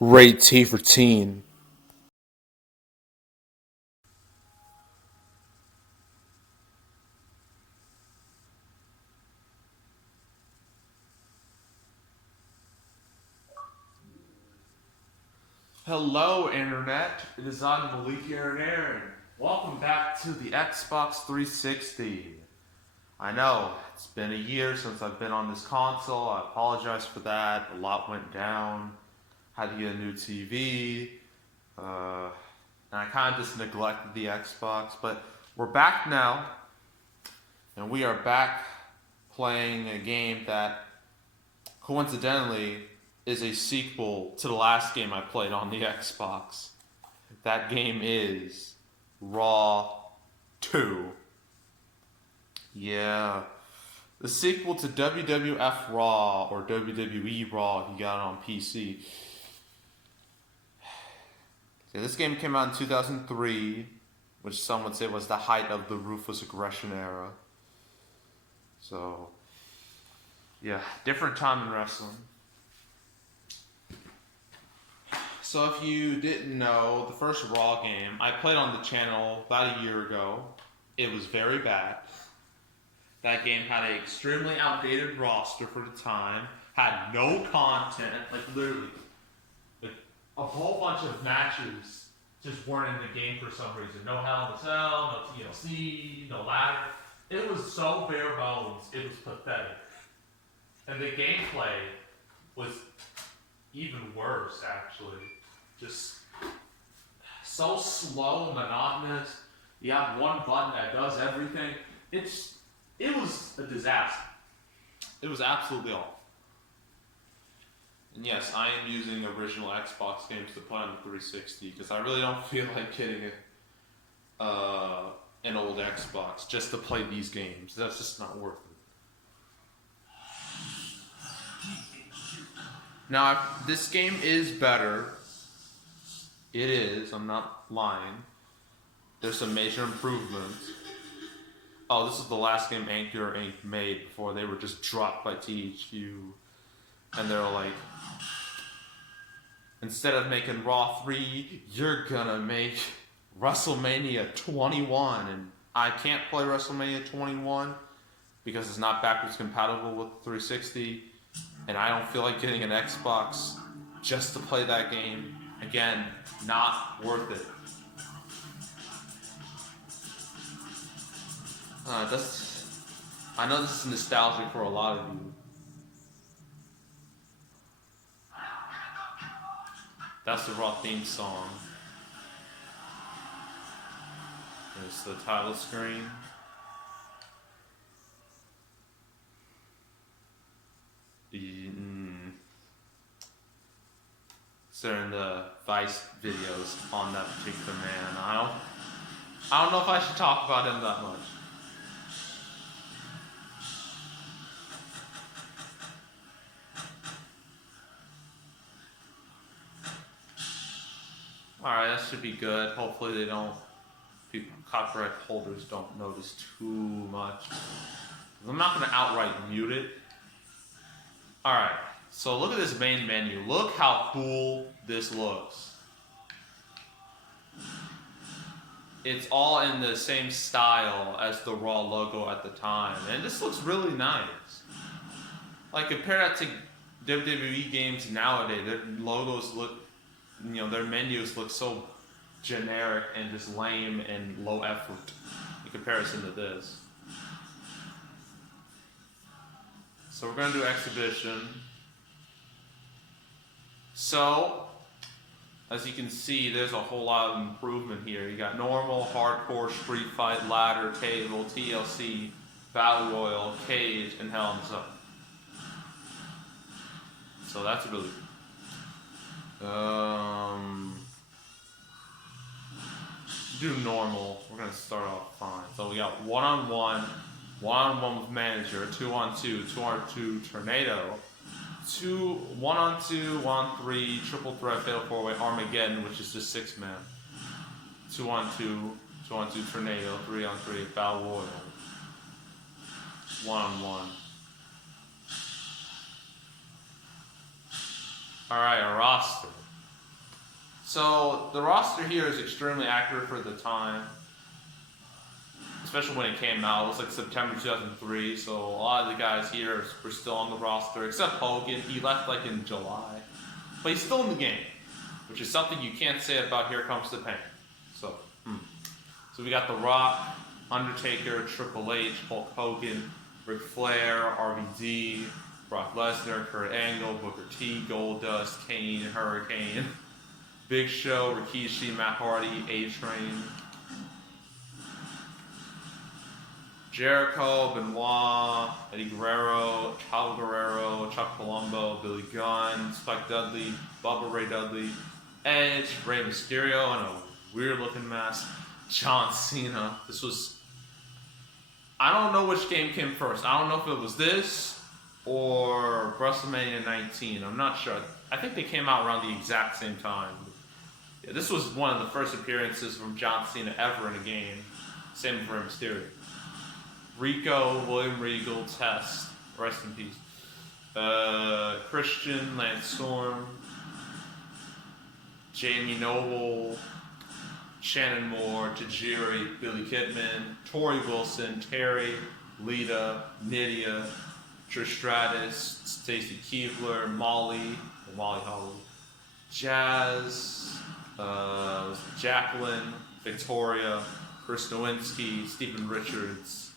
Rate T for teen. Hello, Internet. It is I, Malik Aaron. Welcome back to the Xbox 360. I know, it's been a year since I've been on this console. I apologize for that. A lot went down. Had to get a new TV. And I kind of just neglected the Xbox. But we're back now. And we are back playing a game that, coincidentally, is a sequel to the last game I played on the Xbox. That game is Raw 2. Yeah. The sequel to WWF Raw, or WWE Raw if you got it on PC. So this game came out in 2003, which some would say was the height of the ruthless aggression era. So, yeah, different time in wrestling. So if you didn't know, the first Raw game, I played on the channel about a year ago. It was very bad. That game had an extremely outdated roster for the time, had no content, like literally, like a whole bunch of matches just weren't in the game for some reason. No Hell in a Cell, no TLC, no ladder. It was so bare bones, it was pathetic. And the gameplay was even worse, actually. Just so slow and monotonous. You have one button that does everything. It was a disaster. It was absolutely awful. And yes, I am using original Xbox games to play on the 360 because I really don't feel like getting an old Xbox just to play these games. That's just not worth it. Now, this game is better. It is, I'm not lying. There's some major improvements. Oh, this is the last game Anchor Inc. made before they were just dropped by THQ. And they're like, instead of making Raw 3, you're gonna make WrestleMania 21. And I can't play WrestleMania 21 because it's not backwards compatible with 360. And I don't feel like getting an Xbox just to play that game. Again, not worth it. I know this is nostalgic for a lot of you. That's the Raw theme song. It's the title screen. During the Vice videos on that particular man. I don't know if I should talk about him that much. Alright, that should be good. Hopefully copyright holders don't notice too much. I'm not going to outright mute it. Alright, so look at this main menu. Look how cool this looks. It's all in the same style as the Raw logo at the time. And this looks really nice. Like, compare that to WWE games nowadays. Their logos look, their menus look so generic and just lame and low effort in comparison to this. So we're going to do exhibition. So, as you can see, there's a whole lot of improvement here. You got normal, hardcore, street fight, ladder, table, TLC, battle royal, cage, and hell in a cell. So that's really good. Do normal. We're going to start off fine. So we got one-on-one. One-on-one with manager, 2-on-2, 2-on-2 tornado, 1-on-2, 1-on-3, triple threat, fatal four-way Armageddon, which is just 6-man, 2-on-2, 2-on-2 tornado, 3-on-3 battle royal, 1-on-1. All right, our roster. So the roster here is extremely accurate for the time, especially when it came out. It was like September 2003, so a lot of the guys here were still on the roster, except Hogan. He left like in July, but he's still in the game, which is something you can't say about Here Comes the Pain. So we got The Rock, Undertaker, Triple H, Hulk Hogan, Ric Flair, RVD, Brock Lesnar, Kurt Angle, Booker T, Goldust, Kane, Hurricane, Big Show, Rikishi, Matt Hardy, A-Train, Jericho, Benoit, Eddie Guerrero, Chavo Guerrero, Chuck Palumbo, Billy Gunn, Spike Dudley, Bubba Ray Dudley, Edge, Rey Mysterio, and a weird-looking mask, John Cena. This was... I don't know which game came first. I don't know if it was this or WrestleMania 19. I'm not sure. I think they came out around the exact same time. Yeah, this was one of the first appearances from John Cena ever in a game. Same for Rey Mysterio. Rico, William Regal, Test, rest in peace. Christian, Lance Storm, Jamie Noble, Shannon Moore, Tajiri, Billy Kidman, Tori Wilson, Terry, Lita, Nydia, Trish Stratus, Stacy Keibler, Molly Holly, Jazz, Jacqueline, Victoria, Chris Nowinski, Stephen Richards.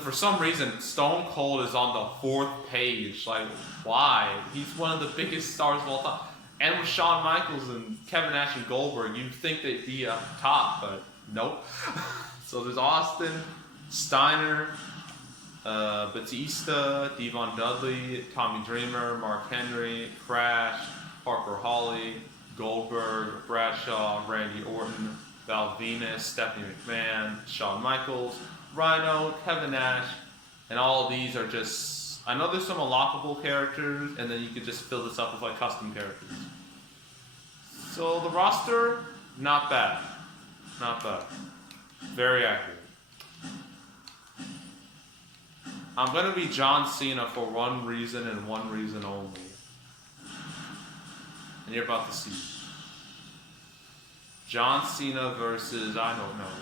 For some reason, Stone Cold is on the 4th page. Like, why? He's one of the biggest stars of all time. And with Shawn Michaels and Kevin Nash and Goldberg, you'd think they'd be up top, but nope. So there's Austin, Steiner, Batista, Devon Dudley, Tommy Dreamer, Mark Henry, Crash, Parker Hawley, Goldberg, Bradshaw, Randy Orton, Val Venus, Stephanie McMahon, Shawn Michaels, Rhino, Kevin Nash, and all of these are just... I know there's some unlockable characters, and then you can just fill this up with like custom characters. So the roster, not bad. Not bad. Very accurate. I'm going to be John Cena for one reason and one reason only. And you're about to see. John Cena versus, I don't know,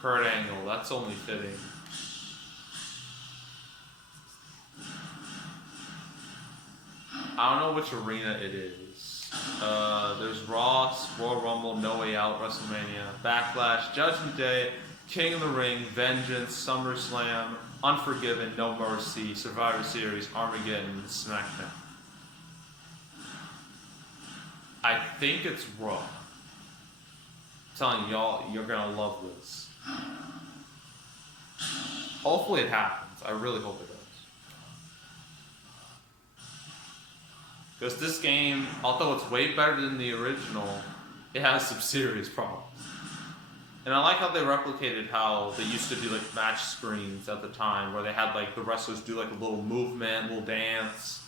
Kurt Angle. That's only fitting. I don't know which arena it is. There's Raw, Royal Rumble, No Way Out, WrestleMania, Backlash, Judgment Day, King of the Ring, Vengeance, SummerSlam, Unforgiven, No Mercy, Survivor Series, Armageddon, SmackDown. I think it's Raw. I'm telling y'all, you're gonna love this. Hopefully it happens. I really hope it does. Because this game, although it's way better than the original, it has some serious problems. And I like how they replicated how they used to do like match screens at the time, where they had like the wrestlers do like a little movement, little dance,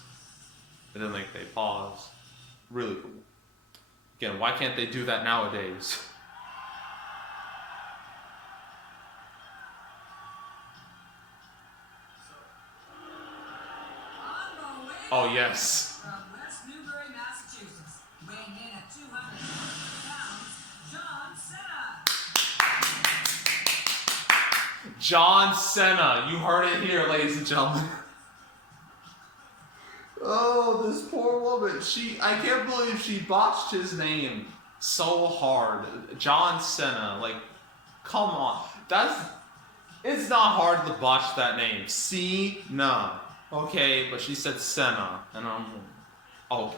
and then like they pause. Really cool. Again, why can't they do that nowadays? Oh yes. From West Newbury, Massachusetts, weighing in at 200 pounds, John Cena. You heard it here, ladies and gentlemen. Oh, this poor woman. I can't believe she botched his name so hard. John Cena. Like, come on. It's not hard to botch that name. Cena. Okay, but she said Senna, and I'm... Okay.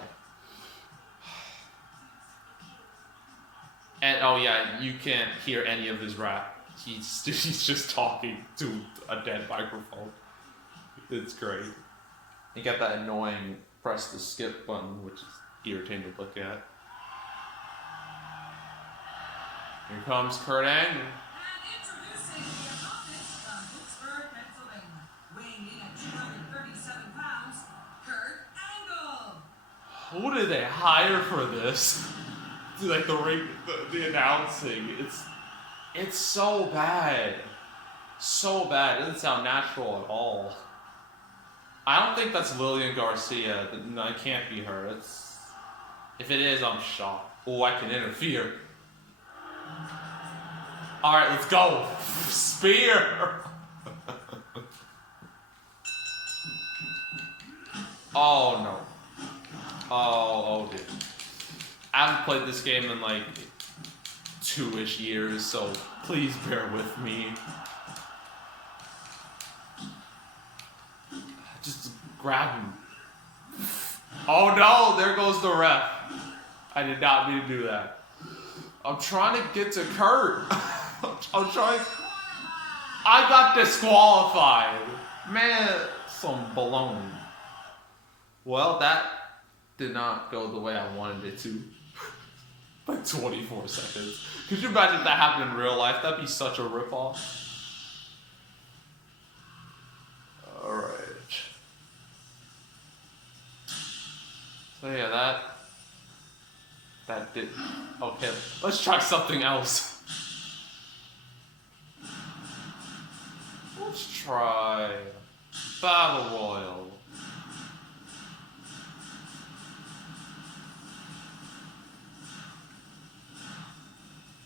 And, oh yeah, you can't hear any of his rap. He's just talking to a dead microphone. It's great. You got that annoying press the skip button, which is irritating to look at. Here comes Kurt Angle. and introducing the opponent from Pittsburgh, Pennsylvania, weighing in at 237 pounds, Kurt Angle. Who did they hire for this? Like the announcing. It's so bad. So bad. It doesn't sound natural at all. I don't think that's Lillian Garcia. No, it can't be her. If it is, I'm shocked. Oh, I can interfere. Alright, let's go. Spear. Oh no. Oh dude. I haven't played this game in like 2-ish years, so please bear with me. Just grab him. Oh no, there goes the ref. I did not mean to do that. I'm trying to get to Kurt. I'm trying. I got disqualified. Man, some baloney. Well, that did not go the way I wanted it to. Like 24 seconds. Could you imagine if that happened in real life? That'd be such a ripoff. Alright. So yeah, that did. Okay, let's try something else. Let's try Battle Royal.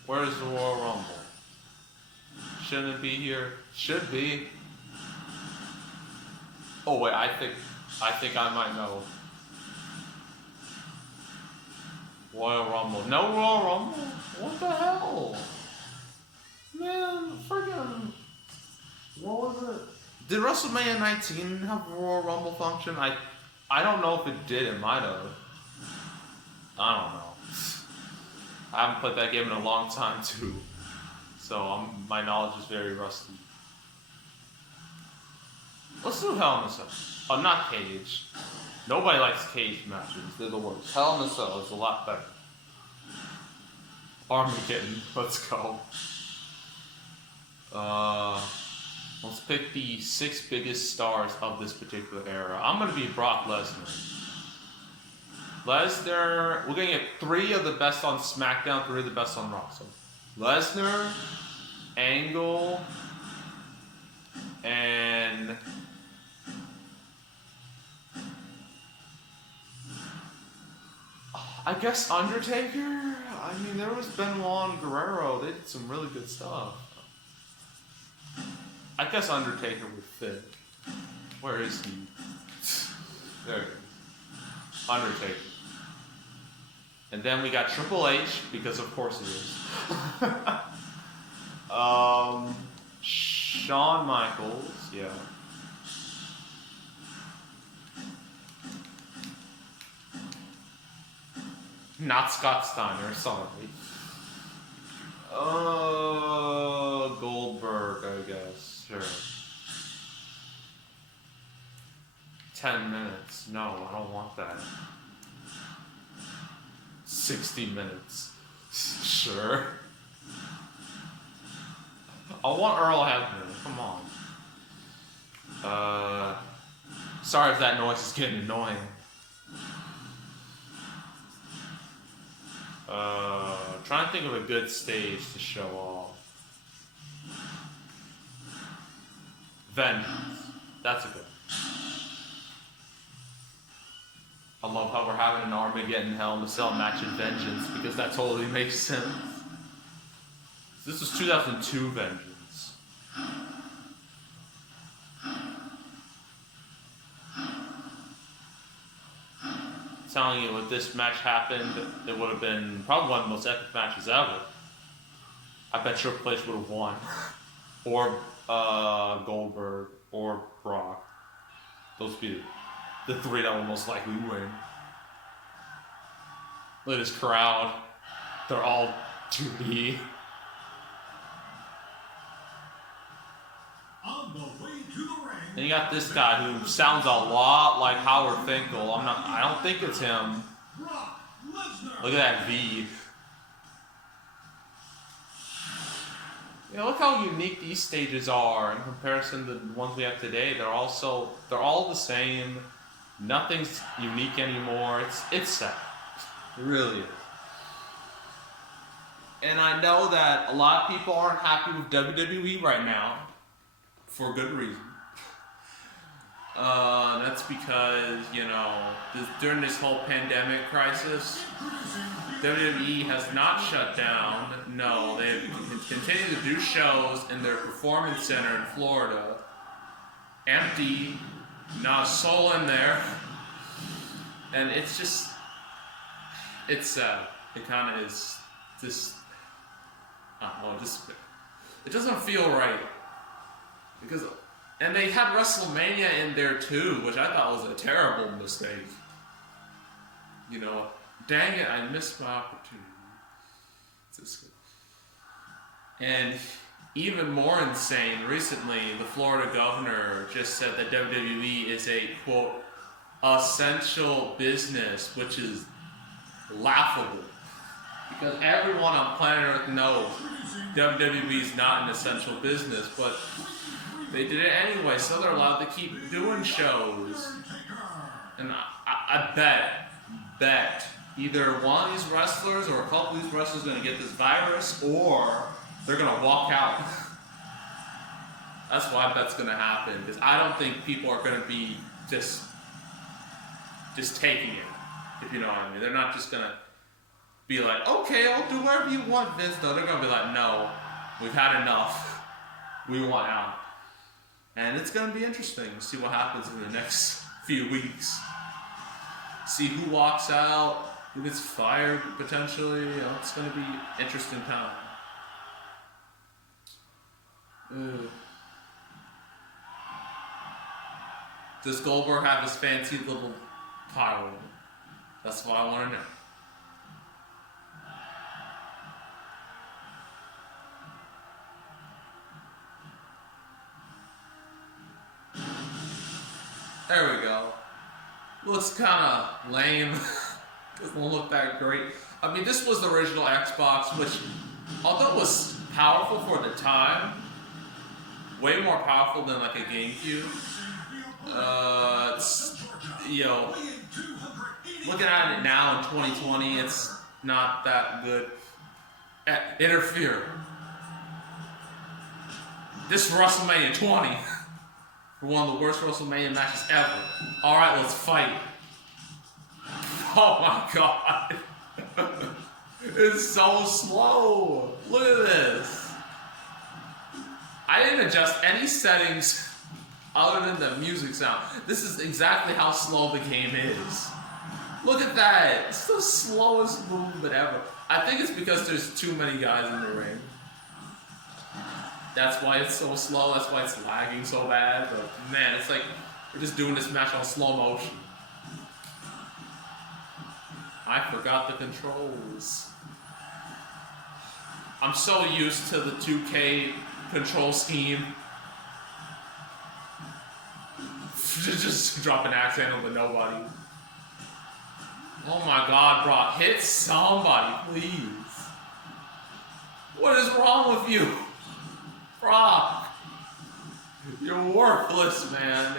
Where's the Royal Rumble? Shouldn't it be here? Should be. Oh wait, I think I might know. Royal Rumble. No Royal Rumble? What the hell? Man, friggin'. What was it? Did WrestleMania 19 have a Royal Rumble function? I don't know if it did. It might have. I don't know. I haven't played that game in a long time too. So my knowledge is very rusty. Let's do Hell in a Cell. Oh, not Cage. Nobody likes cage matches. They're the worst. Hell in a Cell is a lot better. Armageddon. Let's go. Let's pick the 6 biggest stars of this particular era. I'm gonna be Brock Lesnar. Lesnar, we're gonna get 3 of the best on SmackDown, 3 of the best on Raw. So Lesnar, Angle, and I guess Undertaker? I mean, there was Benoit and Guerrero. They did some really good stuff. I guess Undertaker would fit. Where is he? There he is. Undertaker. And then we got Triple H, because of course he is. Shawn Michaels, yeah. Not Scott Steiner, sorry. Goldberg, I guess, sure. 10 minutes, no, I don't want that. 60 minutes, sure. I want Earl Hebner, come on. Sorry if that noise is getting annoying. Trying to think of a good stage to show off. Vengeance. That's a good one. I love how we're having an Armageddon Hell in a Cell match in Vengeance, because that totally makes sense. This was 2002 Vengeance. Telling you, if this match happened, it would have been probably one of the most epic matches ever. I bet Triple H would have won. Or Goldberg, or Brock. Those would be the 3 that would most likely win. Look at this crowd. They're all 2D. On the way to the ring. And you got this guy who sounds a lot like Howard Finkel. I don't think it's him. Brock Lesnar. Look at that V. Yeah, look how unique these stages are in comparison to the ones we have today. They're all the same. Nothing's unique anymore. It's sad. It really is. And I know that a lot of people aren't happy with WWE right now, for good reason. That's because, during this whole pandemic crisis, WWE has not shut down. No, they've continued to do shows in their performance center in Florida. Empty, not a soul in there. And it's sad. It kind of is just, it doesn't feel right. And they had WrestleMania in there too, which I thought was a terrible mistake. Dang it, I missed my opportunity. And even more insane, recently the Florida governor just said that WWE is a, quote, essential business, which is laughable. Because everyone on planet Earth knows WWE is not an essential business, but they did it anyway, so they're allowed to keep doing shows. And I bet either one of these wrestlers or a couple of these wrestlers are going to get this virus, or they're going to walk out. That's why I bet's going to happen, because I don't think people are going to be just taking it, if you know what I mean. They're not just going to be like, okay, I'll do whatever you want, Vince. No, they're going to be like, no, we've had enough. We want out. And it's going to be interesting to see what happens in the next few weeks. See who walks out, who gets fired potentially. It's going to be interesting time. Does Goldberg have his fancy little pile? That's what I want to know. There we go. Looks kind of lame. Doesn't look that great. I mean, this was the original Xbox, which, although it was powerful for the time, way more powerful than like a GameCube. Looking at it now in 2020, it's not that good. Interfere. This is WrestleMania 20. For one of the worst WrestleMania matches ever. Alright, let's fight. Oh my god. It's so slow. Look at this. I didn't adjust any settings other than the music sound. This is exactly how slow the game is. Look at that. It's the slowest movement ever. I think it's because there's too many guys in the ring. That's why it's so slow. That's why it's lagging so bad. But man, it's like we're just doing this match on slow motion. I forgot the controls. I'm so used to the 2K control scheme. Just drop an axe handle to nobody. Oh my god, Brock. Hit somebody, please. What is wrong with you? Brock. You're worthless, man.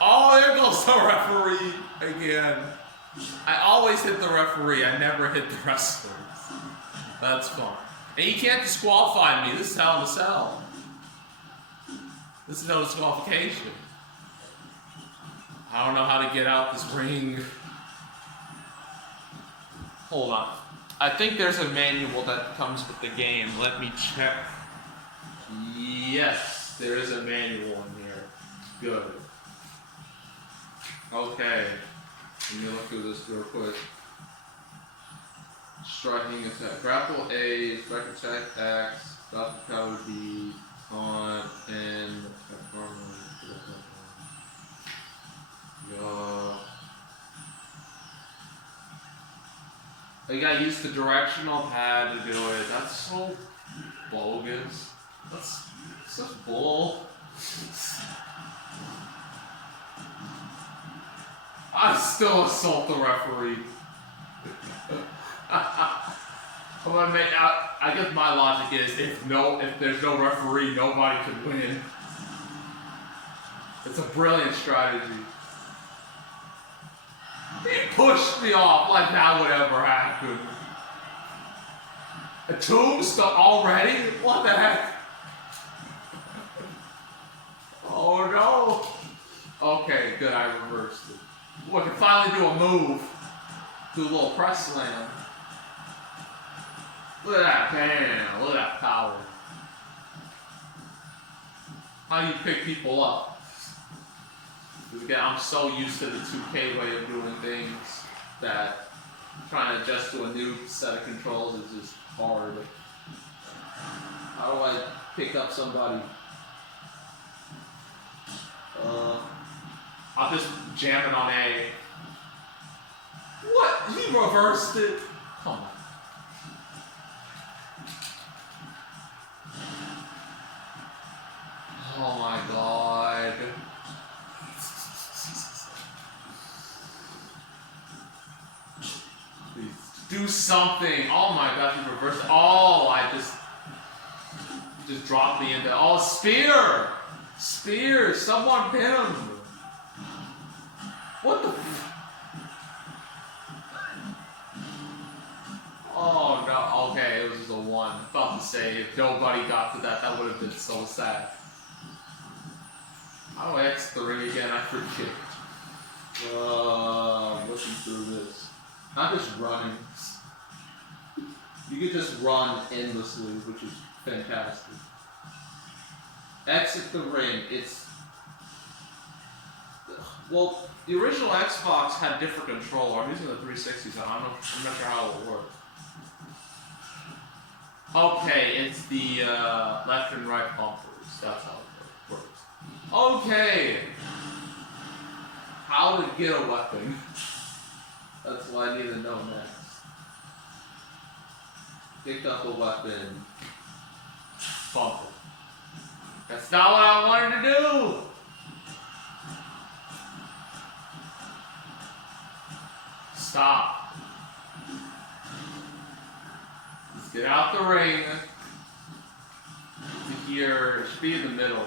Oh, there goes the referee again. I always hit the referee. I never hit the wrestlers. That's fun. And you can't disqualify me. This is Hell in a Cell. This is no disqualification. I don't know how to get out this ring. Hold on. I think there's a manual that comes with the game. Let me check. Yes, there is a manual in here. Good. Okay. Let me look through this real quick. Striking attack. Grapple A, strike attack X, stop the power B, taunt, and I gotta use the directional pad to do it. That's so bogus. That's such bull. I still assault the referee. I'm gonna make out. I guess my logic is if there's no referee, nobody can win. It's a brilliant strategy. He pushed me off like that would ever happen. A tombstone already? What the heck? Oh no. Okay, good, I reversed it. Ooh, I can finally do a move. Do a little press slam. Look at that, bam, look at that power. How do you pick people up? Because again, I'm so used to the 2K way of doing things that trying to adjust to a new set of controls is just hard. How do I pick up somebody? I'll just jam it on A. What? He reversed it? Come on. Oh my god. Please do something. Oh my gosh, he reversed it. Oh, I just dropped me into. Oh, spear! Spear! Someone pin him! What the? Oh no, okay, it was just a 1. I'm about to say, if nobody got to that, that would have been so sad. How do I exit the ring again? I forget. Looking through this. Not just running. You could just run endlessly, which is fantastic. Exit the ring. It's... Well, the original Xbox had different control. I'm using the 360, so I'm not sure how it would work. Okay, it's the left and right bumpers. That's how it works. Okay! How to get a weapon. That's what I need to know next. Pick up a weapon. Bump it. That's not what I wanted to do! Stop. Let's get out the ring. To here, it should be in the middle.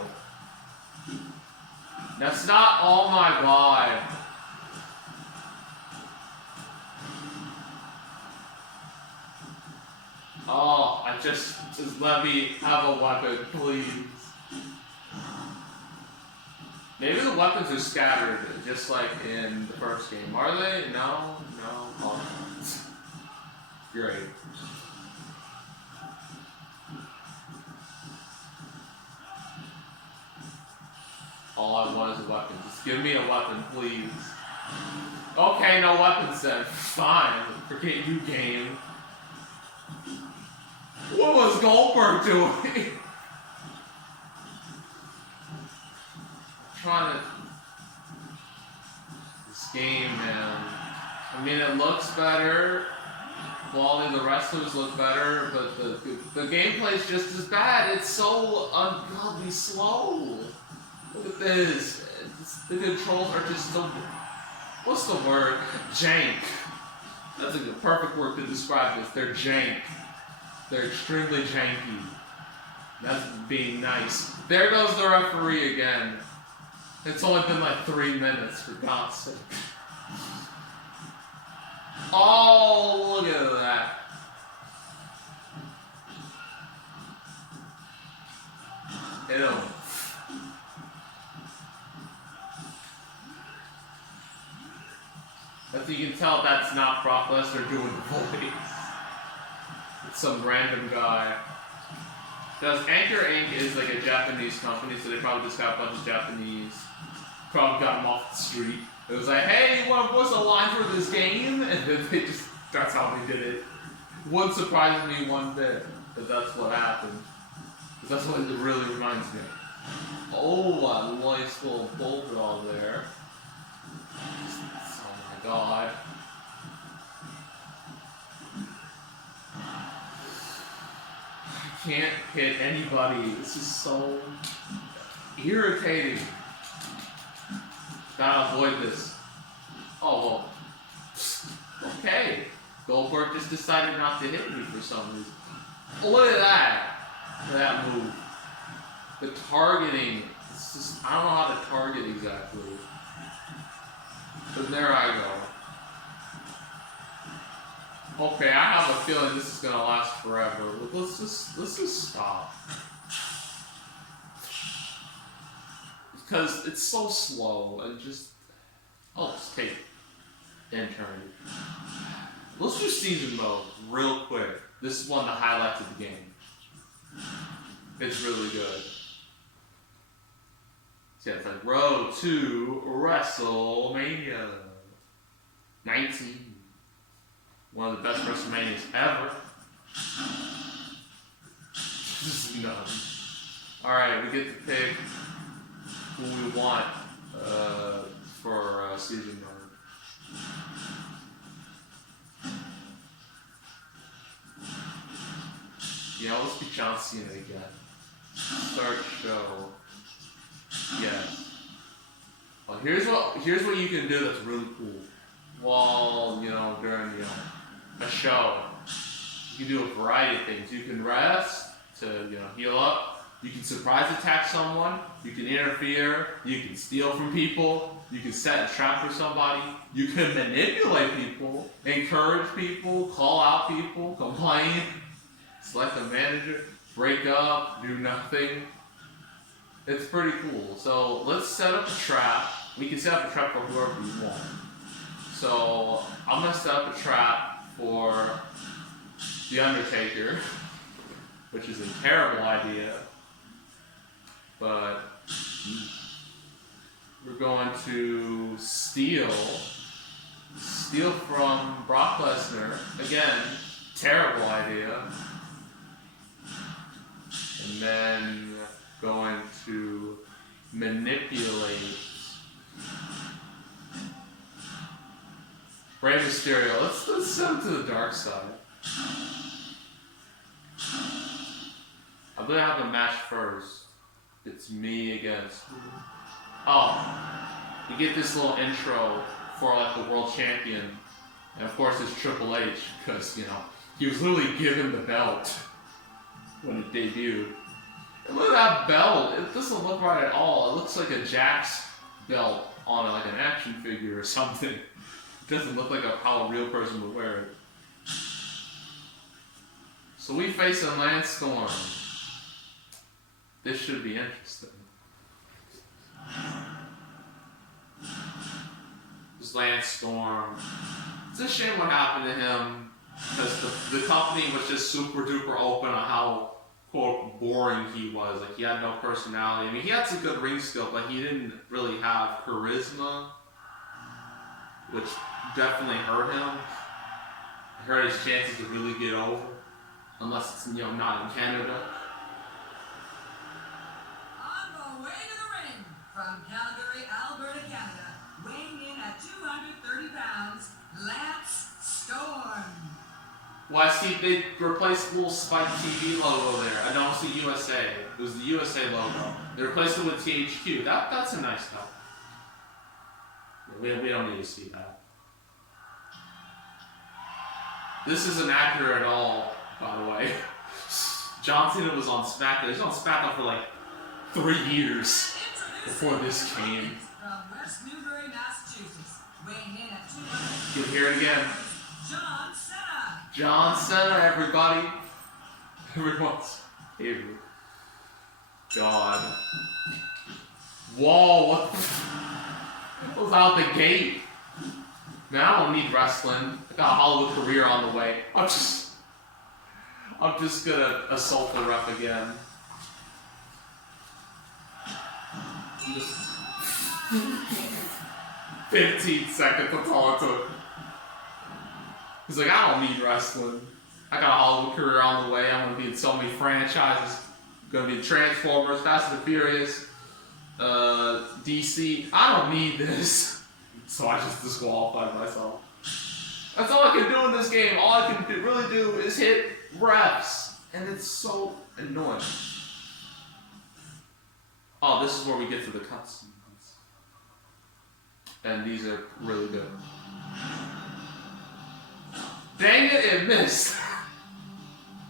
That's not, oh my god. Oh, just let me have a weapon, please. Maybe the weapons are scattered, just like in the first game. Are they? No? No? Oh. Great. All I want is a weapon. Just give me a weapon, please. Okay, no weapons then. Fine. Forget you, game. What was Goldberg doing? Trying to... This game, man. I mean, it looks better. Quality of the wrestlers look better, but the gameplay is just as bad. It's so ungodly slow. Look at this. The controls are just so... What's the word? Jank. That's a perfect word to describe this. They're jank. They're extremely janky. That's being nice. There goes the referee again. It's only been like 3 minutes, for God's sake. Oh, look at that. Hit him. As you can tell, that's not Brock Lesnar doing the voice. It's some random guy. Because Anchor Inc. is like a Japanese company, so they probably just got a bunch of Japanese. Probably got them off the street. It was like, hey, you want to voice a line for this game? And then they just, that's how they did it. Wouldn't surprise me one bit, because that's what happened. Because that's what it really reminds me of. Oh, a nice little bulldog there. Oh my god. I can't hit anybody. This is so irritating. Gotta avoid this. Oh, well. Okay. Goldberg just decided not to hit me for some reason. Oh, look at that. Look at that move. The targeting. It's just, I don't know how to target exactly. But there I go. Okay, I have a feeling this is gonna last forever. Let's just stop. because it's so slow and just just take and turn. Let's do season mode real quick. This is one of the highlights of the game. It's really good. So yeah, it's like Road to WrestleMania 19. One of the best WrestleManias ever. This is nuts. Alright, we get to pick who we want for season mode. Yeah, let's be John Cena again. Start show. Yes. Well, here's what you can do that's really cool. While during a show, you can do a variety of things. You can rest to heal up. You can surprise attack someone. You can interfere. You can steal from people. You can set a trap for somebody. You can manipulate people, encourage people, call out people, complain, select a manager, break up, do nothing. It's pretty cool. So let's set up a trap. We can set up a trap for whoever we want. So I'm gonna set up a trap for The Undertaker, which is a terrible idea. But we're going to steal from Brock Lesnar. Again, terrible idea. And then going to manipulate Rey Mysterio. Let's send him to the dark side. I'm gonna have a match first. It's me against. We get this little intro for like the world champion, and of course it's Triple H because he was literally given the belt when it debuted. And look at that belt. It doesn't look right at all. It looks like a Jax belt on like an action figure or something. It doesn't look like how a real person would wear it. So we face a Lance Storm. This should be interesting. This Lance Storm. It's a shame what happened to him because the company was just super duper open on how quote boring he was. Like he had no personality. I mean, he had some good ring skill, but he didn't really have charisma, which definitely hurt him. It hurt his chances to really get over, unless it's not in Canada. On the way to the ring from Calgary, Alberta, Canada, weighing in at 230 pounds, Lance Storm. Why, Steve, they replaced the little Spike TV logo there. I don't see USA. It was the USA logo. They replaced it with THQ. That's a nice touch. We don't need to see that. This isn't accurate at all, by the way. John Cena was on SmackDown. He was on SmackDown for like 3 years before this came. From West Newbury, Massachusetts, weighing in at 200. You can hear it again. John Cena. John Cena, everybody. Everyone's favorite. God. Whoa, what was out the gate? Man, I don't need wrestling. I got a Hollywood career on the way. I'm just gonna assault the ref again. Just 15 seconds, that's all it took. He's like, I don't need wrestling. I got a Hollywood career on the way. I'm gonna be in so many franchises. I'm gonna be in Transformers, Fast and the Furious, DC. I don't need this. So I just disqualified myself. That's all I can do in this game. All I can really do is hit refs. And it's so annoying. Oh, this is where we get to the cutscenes. And these are really good. Dang it, it missed.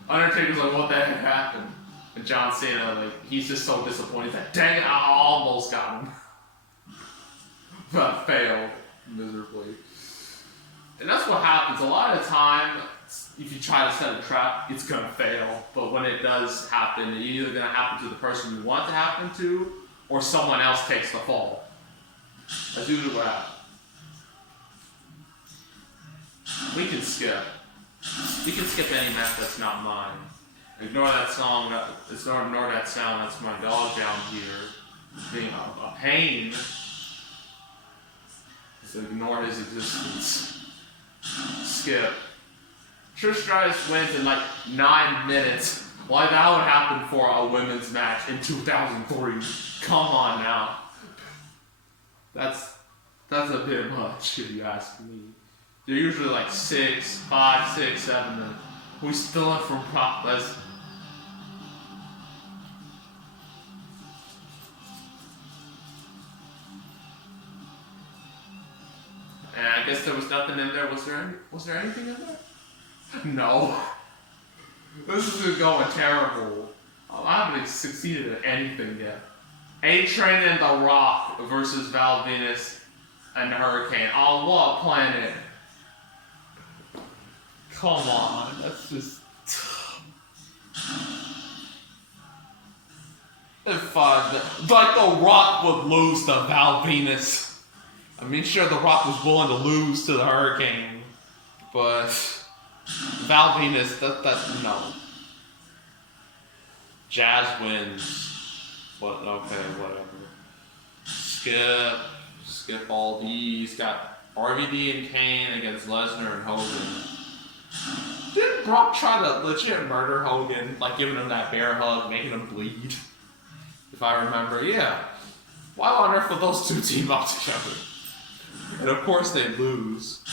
Undertaker's like, what the heck happened? And John Cena, he's just so disappointed. He's like, dang it, I almost got him. But failed miserably. And that's what happens. A lot of the time, if you try to set a trap, it's gonna fail. But when it does happen, it's either gonna happen to the person you want it to happen to, or someone else takes the fall. That's usually what happens. We can skip. We can skip any match that's not mine. Ignore that song. Ignore that sound. That's my dog down here being a pain. So ignore his existence. Skip. Trish Stratus wins in like 9 minutes. Why that would happen for a women's match in 2003? Come on now. That's a bit much if you ask me. They're usually like 6, 5, 6, 7 minutes. We still went from Brock Lesnar. And I guess there was nothing in there. Was there anything in there? No. This is going terrible. I haven't succeeded at anything yet. A-Train and The Rock versus Val Venus and Hurricane. On what planet? Come on, that's just... Like The Rock would lose to Val Venus. I mean, sure, The Rock was willing to lose to the Hurricane, but Val Venus, that's no. Jazz wins. But okay, whatever. Skip all these. Got RVD and Kane against Lesnar and Hogan. Didn't Brock try to legit murder Hogan, like giving him that bear hug, making him bleed? If I remember, yeah. Why on earth would those two team up together? And of course they lose.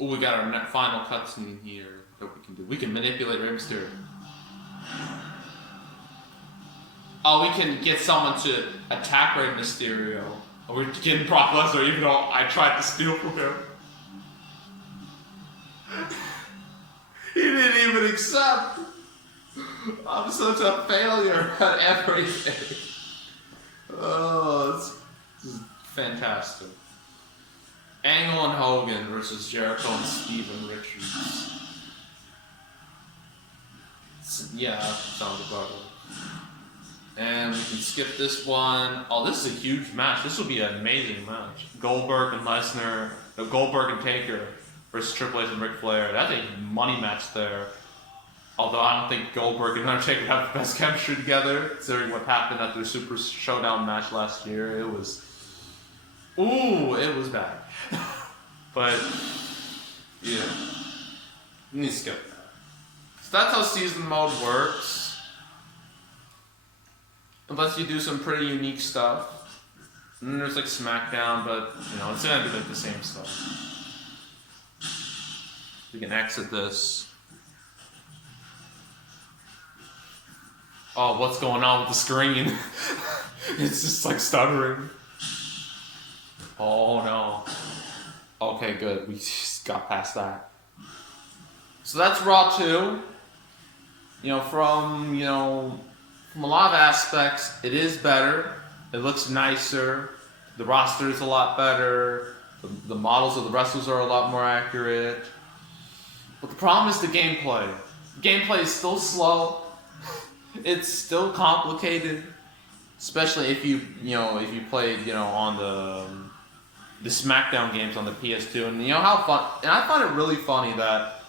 Oh, we got our final cutscene here that we can do. We can manipulate Rey Mysterio. Oh, we can get someone to attack Rey Mysterio. Oh, we're getting Brock Lesnar even though I tried to steal from him. He didn't even accept. I'm such a failure at everything. Oh, this is fantastic. Angle and Hogan versus Jericho and Steven Richards. Yeah, sounds about it. And we can skip this one. Oh, this is a huge match. This will be an amazing match. Goldberg and Lesnar, Goldberg and Taker versus Triple H and Ric Flair. That's a money match there. Although I don't think Goldberg and Undertaker have the best chemistry together, considering what happened at their Super Showdown match last year. It was bad. But, yeah. You need to skip that. So that's how season mode works. Unless you do some pretty unique stuff. And then there's like SmackDown, but, you know, it's gonna be like the same stuff. We can exit this. Oh, what's going on with the screen? It's just like stuttering. Oh no. Okay, good. We just got past that. So that's Raw 2. From a lot of aspects, it is better. It looks nicer. The roster is a lot better. The models of the wrestlers are a lot more accurate. But the problem is the gameplay. The gameplay is still slow. It's still complicated, especially if you played on the SmackDown games on the PS2, and how fun. And I find it really funny that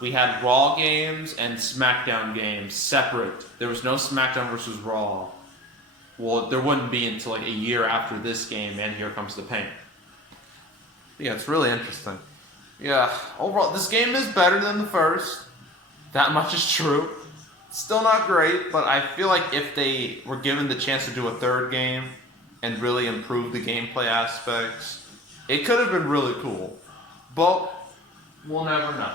we had Raw games and SmackDown games separate. There was no SmackDown versus Raw. Well, there wouldn't be until like a year after this game, and Here Comes the Pain. Yeah, it's really interesting. Yeah, overall, this game is better than the first. That much is true. Still not great, but I feel like if they were given the chance to do a third game and really improve the gameplay aspects, it could have been really cool. But we'll never know.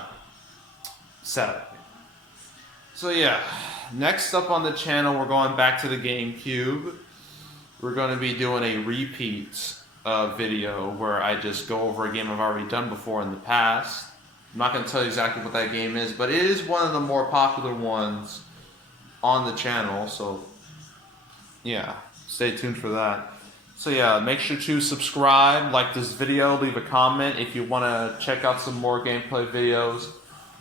Sadly. So yeah, next up on the channel, we're going back to the GameCube. We're going to be doing a repeat video where I just go over a game I've already done before in the past. I'm not going to tell you exactly what that game is, but it is one of the more popular ones on the channel, so yeah, stay tuned for that. So yeah, make sure to subscribe, like this video, leave a comment if you want to check out some more gameplay videos.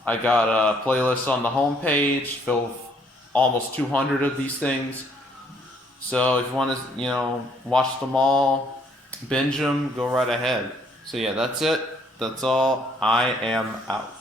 I got a playlist on the homepage almost 200 of these things. So if you want to, watch them all, binge them, go right ahead. So yeah, that's it. That's all. I am out.